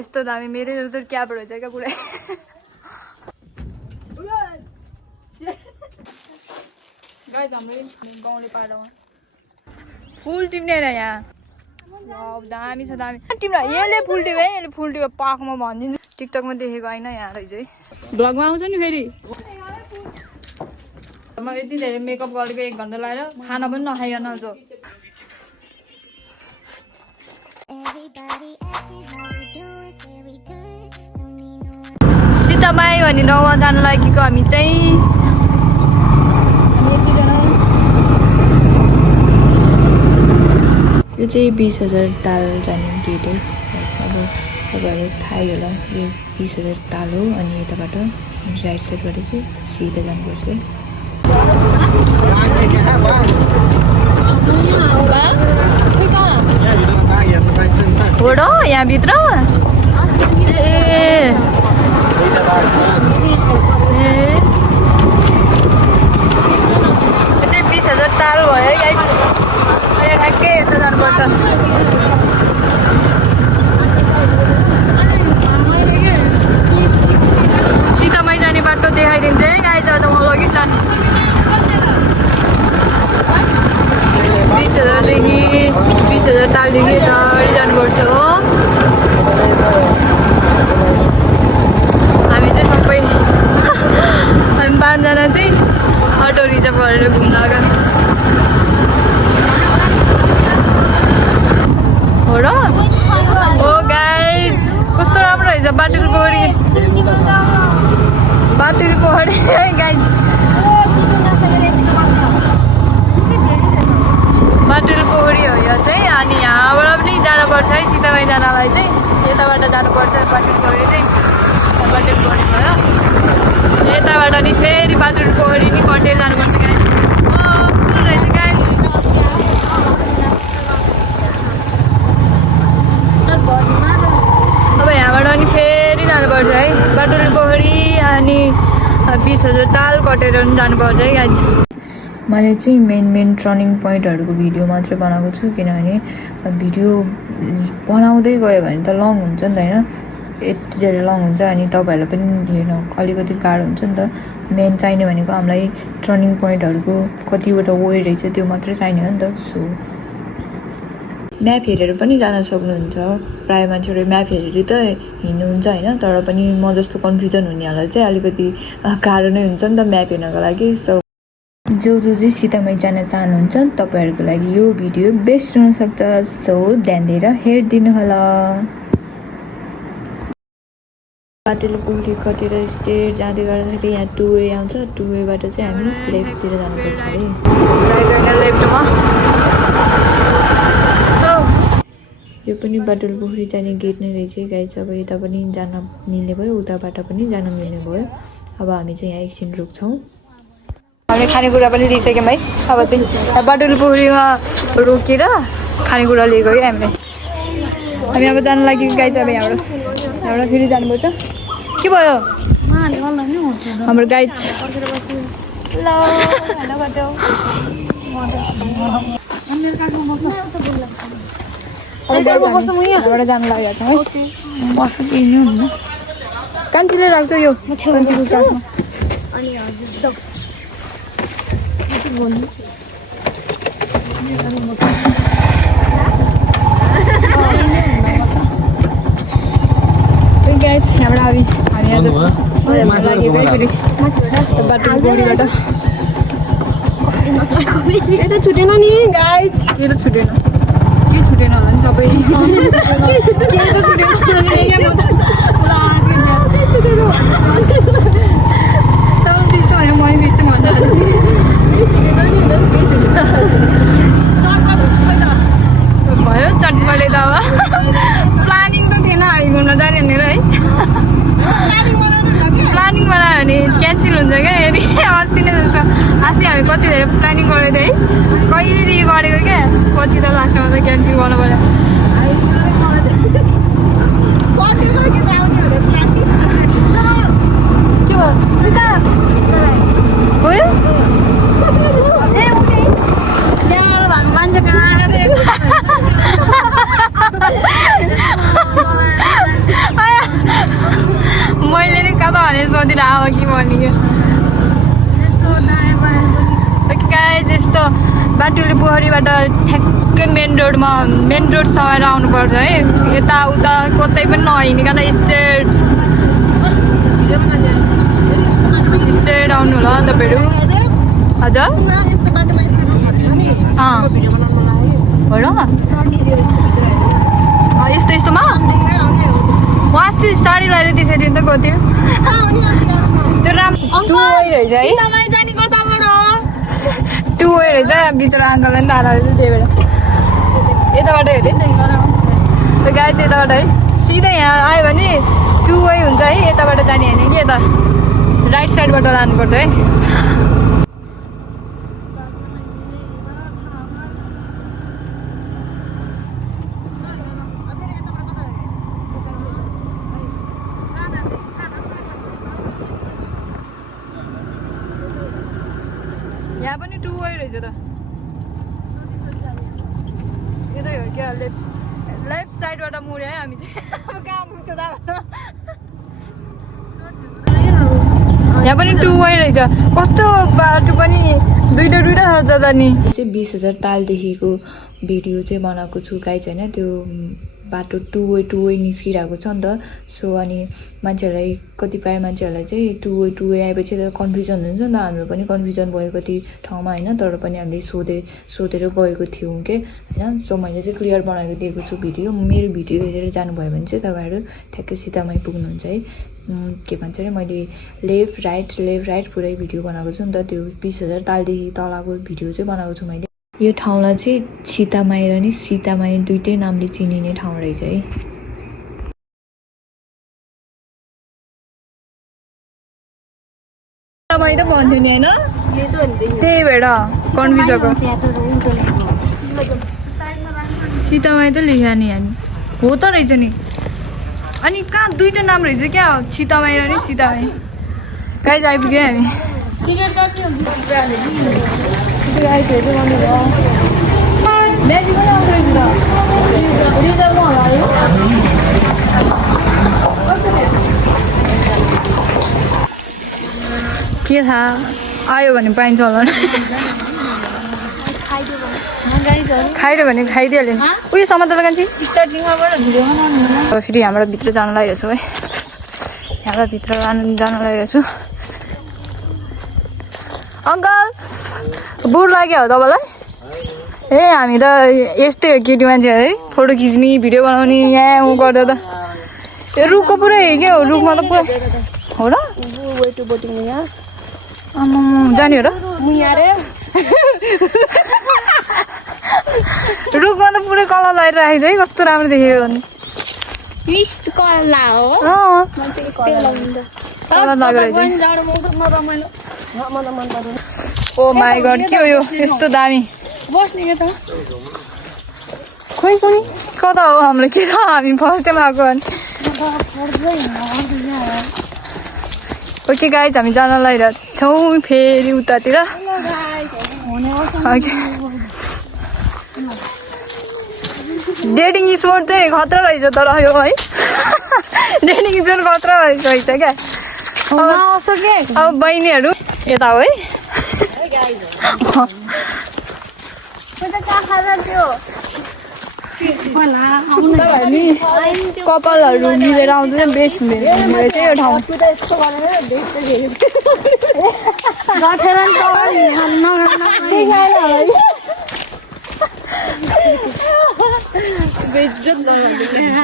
यस्तो दामी मेरै जस्तो क्याब रहेछ क्या पुरै गाइस हाम्रो गाउँले पाडामा फुल टिप्ने हैन यहाँ वाउ दामी छ दामी तिम्रो यसले फुल टिप्यो है यसले फुल टिप्यो पाकमा भनिदिन्छु टिकटकमा देखेको हैन यहाँ रहेछ है ब्लगमा आउँछ नि फेरि म यति धेरै मेकअप गरेको 1 घण्टा लाएर खाना पनि नखाइकन आउँछ सीतामाई भन्ने ठाउँमा जान लागेको हामी चाहिँ यतिजना यो चाहिँ 20,000 ताल जाने गेट है अब तपाईँहरू थाहै होला यो 20,000 ताल हो अनि यताबाट राइट साइडबाट चाहिँ सिधा जानुपर्छ है हो र यहाँभित्र ए चाहिँ 20,000 ताल भयो है गाइस अहिले ठ्याक्कै यता जानुपर्छ सीतामाई जाने बाटो देखाइदिन्छ है गाइस अब त म लगिसन 20,000 देखि 20,000 तालदेखि अगाडि जानुपर्छ हो हामी चाहिँ सबै हामी 5 जना चाहिँ अटो रिजर्भ गरेर घुम्न गएको हो र ओ गाइज कस्तो राम्रो रहेछ बाटुल पोखरी है गाइज बाटुल पोखरी हो यो चाहिँ अनि यहाँबाट पनि जानुपर्छ है सीतामाई जानलाई चाहिँ यताबाट जानुपर्छ बाटुल पोखरी चाहिँ बाटुल पोखरी भयो यताबाट नि फेरि बाटुल पोखरी नि कटेर जानुपर्छ गाइज फुल रहेछ गाइज अब यहाँबाट अनि फेरि जानुपर्छ है बाटुल पोखरी अनि 20,000 ताल कटेर पनि जानुपर्छ है गाइज मैले चाहिँ मेन टर्निङ पोइन्टहरूको भिडियो मात्रै बनाएको छु किनभने भिडियो बनाउँदै गयो भने त लङ हुन्छ नि त होइन यति धेरै लङ हुन्छ अनि तपाईँहरूलाई पनि हेर्न अलिकति गाह्रो हुन्छ नि त मेन चाहिने भनेको हामीलाई टर्निङ पोइन्टहरूको कतिवटा वे रहेछ त्यो मात्रै चाहिने हो नि त सो म्याप हेरेर पनि जान सक्नुहुन्छ प्रायः मान्छेहरू म्याप हेरेर त हिँड्नुहुन्छ होइन तर पनि म जस्तो कन्फ्युजन हुनेहरूलाई चाहिँ अलिकति गाह्रो नै हुन्छ नि त म्याप हेर्नको लागि सो जो चाहिँ सीतामाई जान चाहनुहुन्छ तपाईँहरूको लागि यो भिडियो बेस्ट हुनसक्छ सो ध्यान दिएर हेरिदिनु होला बाटोले पोखरी कटेर स्टेट जाँदै गर्दाखेरि यहाँ 2 वे आउँछ 2 वेबाट चाहिँ हामी लेफ्टतिर जानुपर्छ अरे लेफ्टमा यो पनि बाटोल पोखरी जाने गेट नै रहेछ गाइस अब यता पनि जान मिल्ने भयो उताबाट पनि जान मिल्ने भयो अब हामी चाहिँ यहाँ एकछिन रोक्छौँ हामीले खानेकुरा पनि लिइसक्यौँ है अब चाहिँ बाटोल पोखरीमा रोकेर खानेकुरा लिएको है हामी अब जानु लागि गाइस अब यहाँबाट फेरि जानुपर्छ के भयो हाम्रो गाइड यहाँबाट जानु लागेको छ है बस्नु केही नै हुन्न कान्छीले राख्छ यो कान्छीको काठमा गाइस यहाँबाट हामी आज लागेको है फेरि बाटो गोरीबाट यता छुटेन नि गाइस के त छुटेन के छुटेन होला नि सबै भयो चटपटे त अब प्लानिङ त थिएन हामी घुम्न जाने भनेर है प्लानिङ बनायो भने क्यान्सल हुन्छ क्या फेरि अस्ति नै जस्तो अस्ति हामी कति धेरै प्लानिङ गरेको थियो है कहिलेदेखि गरेको क्या पछि त लास्टमा त क्यान्सल गर्नु पर्यो के भयो मान्छे कहाँ भने सोधिन आमा कि भन्यो गाइस यस्तो बाटुले पोखरीबाट ठ्याक्कै मेन रोडसम्म आउनुपर्छ है यताउता कतै पनि नहिँडिकन स्ट्रेट आउनु होला तपाईँहरू हजुर यस्तो यस्तोमा म अस्ति साडी लगाएर त्यसरी त गएको थियो त्यो राम्रो रहेछ है टु वे रहेछ बिचरा अङ्कललाई पनि तारा रहेछ त्यही भएर यताबाट हेरेँ त्यो गाडी चाहिँ यताबाट है सिधै यहाँ आयो भने टु वे हुन्छ है यताबाट जाने होइन कि यता राइट साइडबाट लानुपर्छ है यहाँ पनि टु वे रहेछ त यतै हो क्या लेफ्ट साइडबाट मुड्यो है हामी चाहिँ अब कहाँ पुग्छ त यहाँ पनि टु वे रहेछ कस्तो बाटो पनि दुईटा छ त नि 20,000 तालदेखिको भिडियो चाहिँ बनाएको छु गाइज होइन त्यो बाटो टु वे निस्किरहेको छ नि त सो अनि मान्छेहरूलाई कतिपय मान्छेहरूलाई चाहिँ टु वे आएपछि त कन्फ्युजन हुन्छ नि त हाम्रो पनि कन्फ्युजन भयो कति ठाउँमा होइन तर पनि हामीले सोधेर गएको थियौँ के होइन सो मैले चाहिँ क्लियर बनाएको दिएको छु भिडियो मेरो भिडियो हेरेर जानुभयो भने चाहिँ तपाईँहरू ठ्याक्कै सीतामै पुग्नुहुन्छ है के भन्छ अरे मैले लेफ्ट राइट पुरै भिडियो बनाएको छु नि त त्यो 20,000 तालदेखि तलको भिडियो चाहिँ बनाएको छु मैले यो ठाउँलाई चाहिँ सीतामाई र नि सीतामाई दुइटै नामले चिनिने ठाउँ रहेछ है सीतामाई त भन्थ्यो नि होइन त्यही भएर कन्फ्युज भएको सीतामाई त लेख्या नि यहाँ हो त रहेछ नि अनि कहाँ दुइटा नाम रहेछ क्या सीतामाई र नि सीतामाई गाइज आइपुग्यो हामी के थाहा आयो भने पाइन्छ होला खाइदियो भने खाइदिइहाल्यो नि उयो समातेर कान्छी अब फेरि हाम्रो भित्र जान लागिरहेछु है यहाँबाट भित्र जान लागिरहेछु अङ्कल बुढ लाग्यो हो तपाईँलाई ए हामी त यस्तै हो केटी मान्छेहरू है फोटो खिच्ने भिडियो बनाउने यहाँ ऊ गर्दा त यो रुखको पुरै क्या हो रुखमा त पुरा हो र जाने हो र रुखमा त पुरै कलर लगाएर राखेको छ है कस्तो राम्रो देखेको भने ओ माई गड के हो यो यस्तो दामी बस्ने त खोइ कुनै कता हो हाम्रो के छ हामी फर्स्ट टाइम आएको भने ओके गाइज हामी जान लागिरहेको छौँ फेरि उतातिर डेटिङ स्पोर्ट चाहिँ खतरा रहेछ तर यो है डेटिङ स्पोर्ट खतरा रहेछ क्या अब बहिनीहरू यता हो है कपालहरू मिलेर आउँदैन बेस्ट हुने चाहिँ यो ठाउँ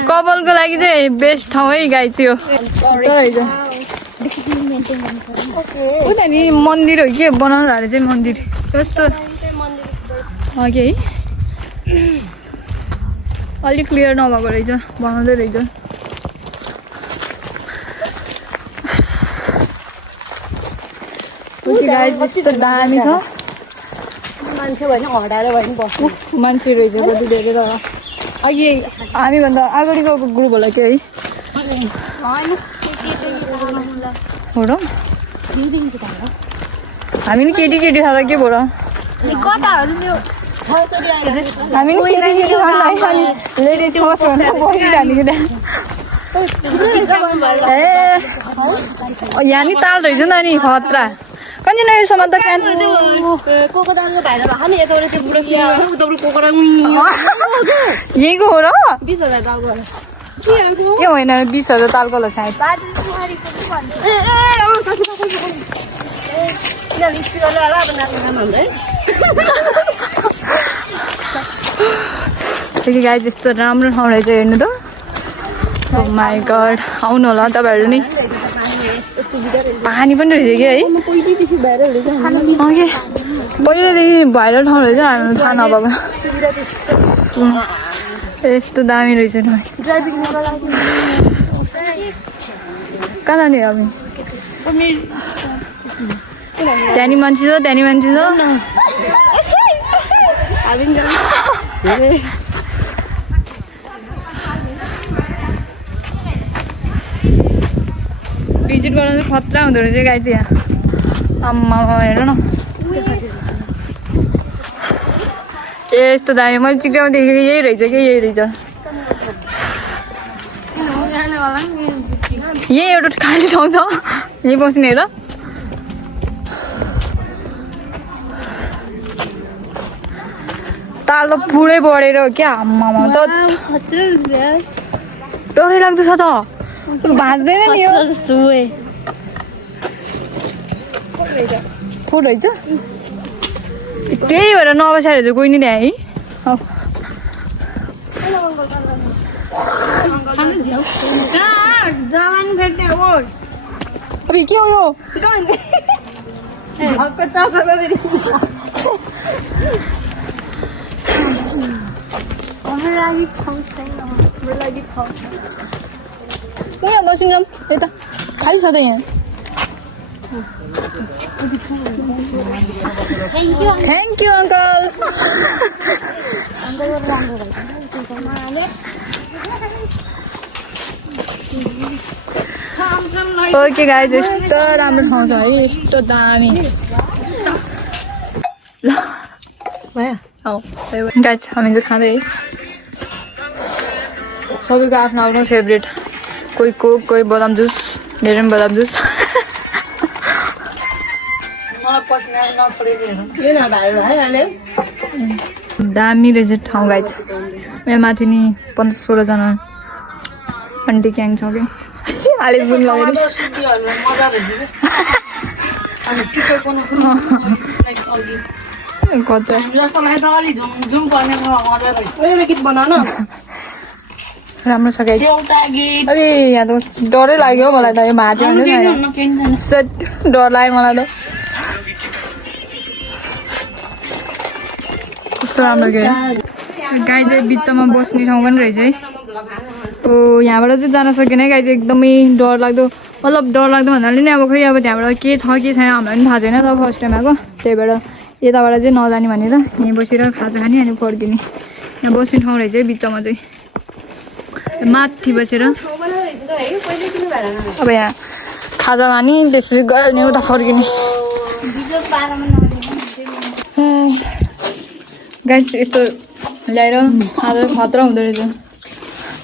कपालको लागि चाहिँ बेस्ट ठाउँ है गाई चाहिँ उता नि मन्दिर हो के बनाउनु हाले चाहिँ मन्दिर कस्तो अघि है अलिक क्लियर नभएको रहेछ बनाउँदै रहेछ कस्तो दामी छ मान्छे रहेछ कति धेरै तर अघि हामीभन्दा अगाडिको ग्रुप होला के है हो र हामी नि केटी छ त के भयो र हामी लेडिज फर्स्ट भनेर बसिरहने यहाँ नि ताल रहेछ नि नानी खतरा कन्जिन यसमा त खान यहीँको हो र के होइन 20,000 तालको होला सायद गाई यस्तो राम्रो ठाउँ रहेछ हेर्नु त माई गड आउनु होला तपाईँहरू नि पानी पनि रहेछ कि है पहिल्यैदेखि भाइरल ठाउँ रहेछ हामी थाहा नभएको यस्तो दामी रहेछ कहाँ जाने अब त्यहाँ नि मान्छे छ भिजिट गर्न चाहिँ खतरा हुँदो रहेछ गाई चाहिँ यहाँ आम्मा हेर न यस्तो दामी मैले चिक्रामा देखेको यही रहेछ कि यही रहेछ यही एउटा खाली ठाउँ छ यहीँ बस्ने हेर ताल त पुरै बढेर क्या आम्मामा त डरै लाग्दैछ त भाँच्दैन नि यो को रहेछ त्यही भएर नबसाएर चाहिँ कोही नि त्यहाँ है अब के हो यो यहाँ बसिन्छौँ यता खाली छ त यहाँ thank you uncle okay guys यस्तो राम्रो ठाउँ छ है यस्तो दामी गाइज हामी चाहिँ खाँदै है सबैको आफ्नो आफ्नो फेभरेट कोही कोक कोही बदाम जुस मेरो पनि बदाम जुस दामी रहेछ ठाउँ गाइज यहाँ माथि नि 15-16 जना आन्टी क्याङ छ कि अलिपुर लगेर राम्रो छ गाइज अरे यहाँ त डरै लाग्यो मलाई त यो भाँच्यो भने डर लाग्यो मलाई त कस्तो राम्रो गाई चाहिँ बिचमा बस्ने ठाउँ पनि रहेछ है ओ यहाँबाट चाहिँ जान सकेन है गाई चाहिँ एकदमै डर लाग्दो मतलब डर लाग्दो भन्नाले नि अब खोइ अब त्यहाँबाट के छ के छैन हामीलाई पनि थाहा छैन तब फर्स्ट टाइम आएको त्यही भएर यताबाट चाहिँ नजाने भनेर यहीँ बसेर खाजा खाने अनि फर्किने यहाँ बस्ने ठाउँ रहेछ है बिचमा चाहिँ माथि बसेर अब यहाँ खाजा खाने त्यसपछि गयो भने उता फर्किने गाई यस्तो ल्याएर खाजा खतरा हुँदो रहेछ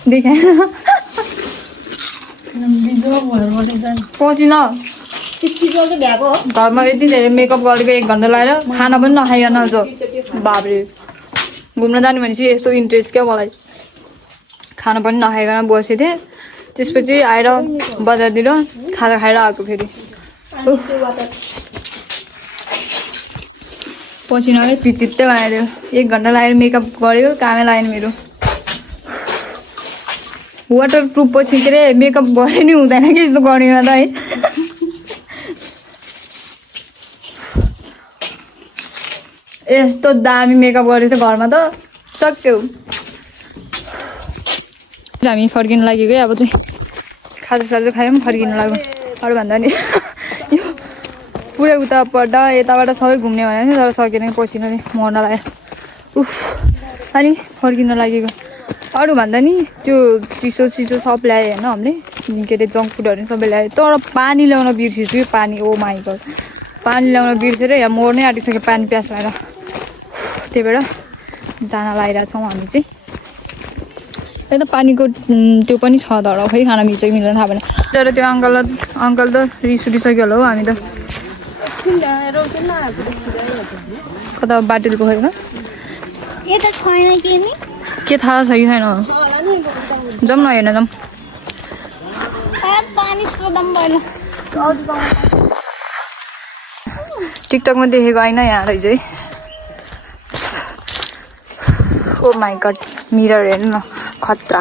देखाएन पसिन घरमा यति धेरै मेकअप गरेको 1 घन्टा लगाएर खाना पनि नखाइकन जो बाब्रे घुम्न जाने भनेपछि यस्तो इन्ट्रेस्ट क्या मलाई खाना पनि नखाइकन बसेको थिएँ त्यसपछि आएर बजारतिर खाजा खाएर आएको फेरि पसिनाले पिचित्तै बनाइदियो 1 घन्टा लगाएर मेकअप गरेको कामै लागेन मेरो वाटर प्रुफ पछि के अरे मेकअप गरे नि हुँदैन कि यस्तो गर्नेमा त है यस्तो दामी मेकअप गरेछ घरमा त सक्यो हामी फर्किनु लागेको अब चाहिँ खाजा खायौँ फर्किनु लाग्यो अरू भन्दा नि यो पुरै उता पर्दा यताबाट सबै घुम्ने भने नि तर सकेन पसिना नि मर्न लाग्यो उफ अनि फर्किनु लागेको अरू भन्दा नि त्यो चिसो सब ल्यायो होइन हामीले के अरे जङ्क फुडहरू सबै ल्यायो तर पानी ल्याउन बिर्सेछु कि पानी ओ माई गड पानी ल्याउन बिर्सेर यहाँ मर्नै आँटिसक्यो पानी प्यास लगाएर त्यही भएर जान लागिरहेको छौँ हामी चाहिँ त पानीको त्यो पनि छ तर खै खाना मिल्छ कि मिल्दैन थाहा भएन तर त्यो अङ्कल त रिस उठिसक्यो होला हौ हामी त कता बाटुल पोखरीमा के थाहा छ कि छैन जाउँ न हेर्न जाउँ टिकटकमा देखेको होइन यहाँ रहेछ है ओ माई गड मिरर हेर्नु न खतरा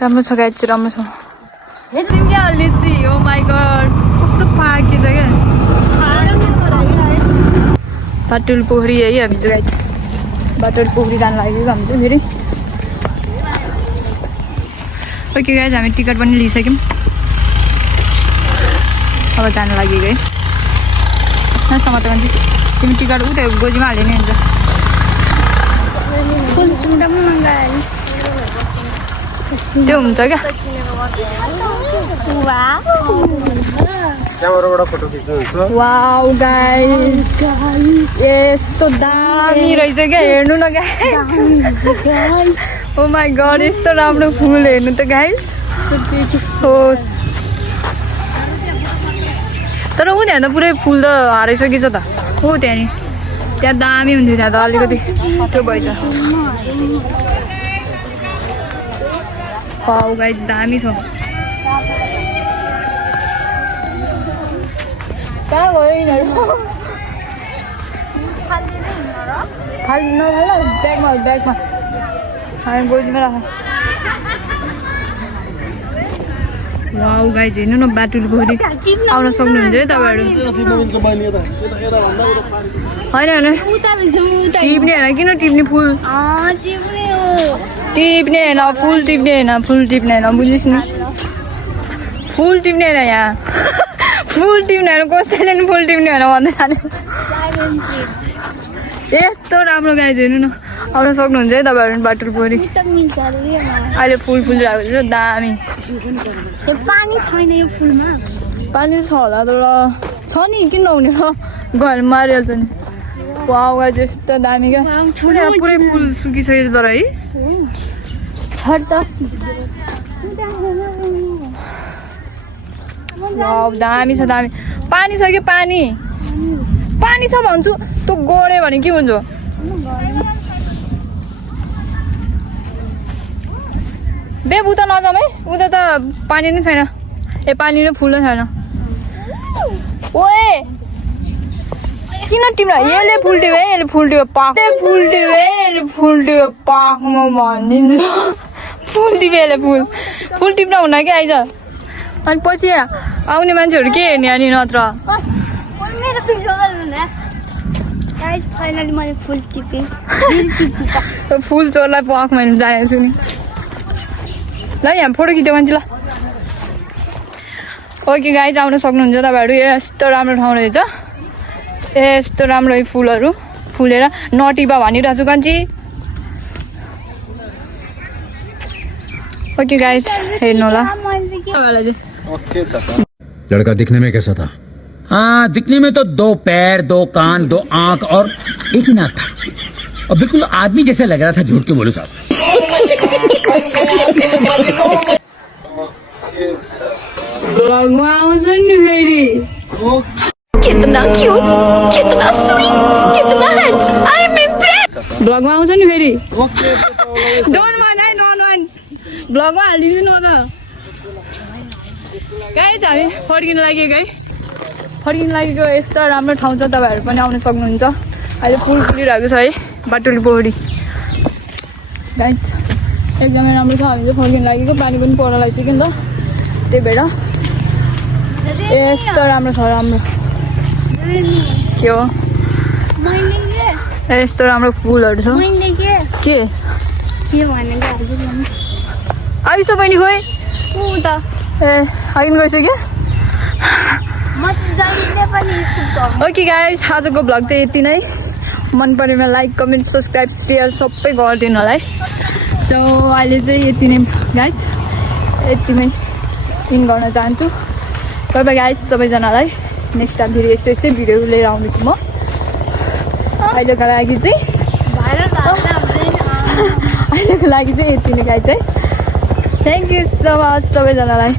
राम्रो छ गाइज राम्रो छ क्या लिची ओ माई गड कस्तो पाके छ क्या बाटुल पोखरी है हामी चाहिँ गाइज बाटुल पोखरी जानु लागेको हामी चाहिँ फेरि ओके गाइज हामी टिकट पनि लिइसक्यौँ अब जानु लागि है समात मान्छे तिमी टिकट उतै गोजीमा हाल्यो नि हुन्छ त्यो हुन्छ क्या वाउ गाइस यस्तो दामी रहेछ क्या हेर्नु न गाइस ओ माई गड यस्तो राम्रो फुल हेर्नु त गाइस होस् तर ऊ त्यहाँ त पुरै फुल त हारिसकेछ त हो त्यहाँ दामी हुन्थ्यो त्यहाँ त अलिकति त्यो भएछ वाउ गाइस दामी छ कहाँ गयो यिनीहरू ब्यागमा हामी गोजीमा राख वाउ गाइस हेर्नु न बाटुल पोखरी आउन सक्नुहुन्छ है तपाईँहरू होइन टिप्ने होइन किन टिप्ने फुल टिप्ने होइन फुल टिप्ने होइन बुझिस् न फुल टिप्ने होइन यहाँ फुल टिप्ने होइन कसैले नि फुल टिप्ने होइन भन्दै जाने यस्तो राम्रो गाइस हेर्नु न आउन सक्नुहुन्छ है तपाईँहरू बाटुल पोखरी अहिले फुल फुलिरहेको छ दामी पानी छैन यो फुलमा पानी छ होला तर छ नि किन नहुने हो घरमा मारिहाल्छ नि वाउ गाइस यस्तो दामी क्या पुरै फुल सुकिसकेको तर है वाउ दामी छ दामी पानी छ कि पानी छ भन्छु तँ गड्यो भने के हुन्छ बेब उता नजाउँ है उता त पानी नै छैन ए पानी नै फुल नै छैन ओए किन तिम्रो यसले फुल्टियो पाक म भनिदिन्छु फुल टिप्यो फुल टिप्न हुन कि आइज अनि पछि आउने मान्छेहरू के हेर्ने अनि नत्र फुल चोरलाई पाक मैले जानेको छु नि ल यहाँ फोटो खिच्यो मान्छे ल ओके गाइज आउन सक्नुहुन्छ तपाईँहरू यस्तो राम्रो ठाउँ रहेछ यस्तो राम्रो फुलहरू फुलेर नटिपा भनिरहेको छु कान्छी ओके गाइज हेर्नु होला लड़का दिखने में कैसा था? हाँ, दिखने में तो 2 पैर 2 कान 2 आंख और 1 ही नाक था और बिल्कुल आदमी जैसे लग रहा था झूठ क्यों बोलूं साहब कितना क्यूट कितना स्वीट कितना हैंडसम आई एम इम्प्रेस्ड ब्लगमा आउँछ नि फेरि डोन्ट माइन्ड है डोन्ट माइन्ड ब्लगमा हालिदिन्छु न त गाइज हामी फर्किनु लागेको यस्तो राम्रो ठाउँ छ तपाईँहरू पनि आउन सक्नुहुन्छ अहिले फुल फुलिरहेको छ है बाटुल पोखरी गाइज एकदमै राम्रो छ हामी चाहिँ फर्किनु लागेको पानी पनि पर्न लागिसक्यो नि त त्यही भएर यस्तो राम्रो छ राम्रो के हो यस्तो राम्रो फुलहरू छ के आइस बहिनी खोइ उता ए आइन गइसक्यो ओके गाइस आजको भ्लग चाहिँ यति नै मन परेमा लाइक कमेन्ट सब्सक्राइब सेयर सबै गरिदिनु होला है सो अहिले चाहिँ यति नै गाइस यतिमै इन गर्न चाहन्छु बाइ बाइ गाइस सबैजनालाई नेक्स्ट टाइम फेरि यस्तै भिडियो लिएर आउनेछु म अहिलेको लागि चाहिँ आजको लागि चाहिँ यति नै गाइज है थ्याङ्क यू सो मच सबैजनालाई